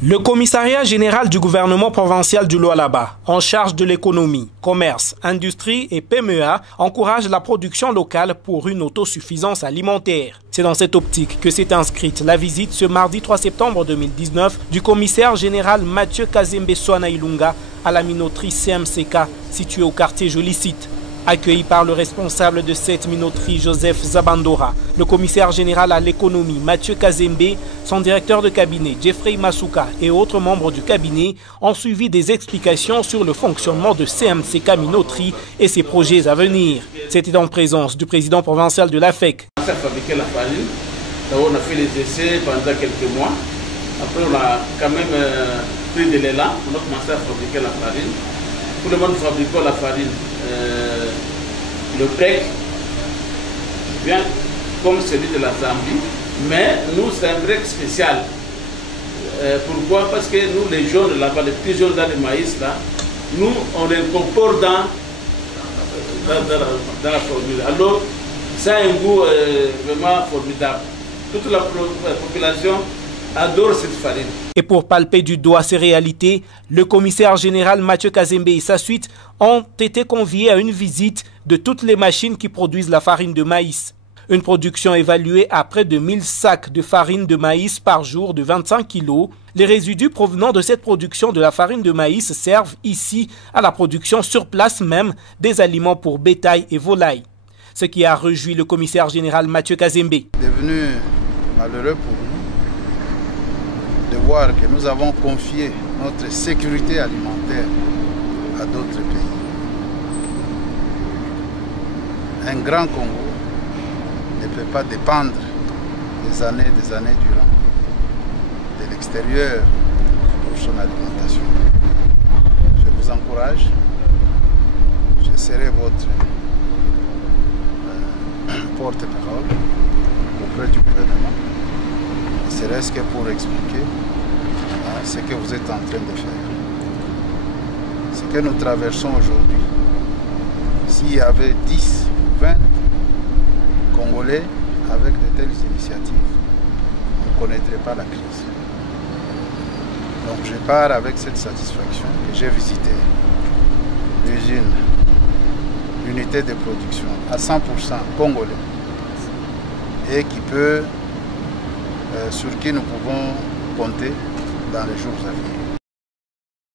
Le commissariat général du gouvernement provincial du Lualaba, en charge de l'économie, commerce, industrie et PMEA, encourage la production locale pour une autosuffisance alimentaire. C'est dans cette optique que s'est inscrite la visite ce mardi 3 septembre 2019 du commissaire général Mathieu Kazembe Soana Ilunga à la minoterie CMCK située au quartier Jolicite. Accueilli par le responsable de cette minoterie, Joseph Zabandora, le commissaire général à l'économie, Mathieu Kazembe, son directeur de cabinet, Jeffrey Masuka et autres membres du cabinet ont suivi des explications sur le fonctionnement de CMCK Minoterie et ses projets à venir. C'était en présence du président provincial de l'AFEC. On a fabriqué la farine, on a fait les essais pendant quelques mois. Après, on a quand même pris de l'élan, on a commencé à fabriquer la farine. Pour le moment, nous fabriquons la farine. Le break, bien comme celui de la Zambie, mais nous c'est un break spécial. Pourquoi? Parce que nous les jaunes là-bas, les petits jaunes dans le maïs là, nous on les incorpore dans la formule. Alors ça a un goût vraiment formidable. Toute la population adore cette farine. Et pour palper du doigt ces réalités, le commissaire général Mathieu Kazembe et sa suite ont été conviés à une visite de toutes les machines qui produisent la farine de maïs. Une production évaluée à près de 1000 sacs de farine de maïs par jour de 25 kilos. Les résidus provenant de cette production de la farine de maïs servent ici à la production sur place même des aliments pour bétail et volailles. Ce qui a réjoui le commissaire général Mathieu Kazembe. Devenu malheureux pour nous de voir que nous avons confié notre sécurité alimentaire à d'autres pays. Un grand Congo ne peut pas dépendre des années durant de l'extérieur pour son alimentation. Je vous encourage, je serai votre porte-parole auprès du gouvernement, ne serait-ce que pour expliquer ce que vous êtes en train de faire. Ce que nous traversons aujourd'hui, s'il y avait 10, 20 Congolais avec de telles initiatives, on ne connaîtrait pas la crise. Donc je pars avec cette satisfaction que j'ai visité l'usine, l'unité de production à 100% congolais et qui peut, sur qui nous pouvons compter dans les jours à venir.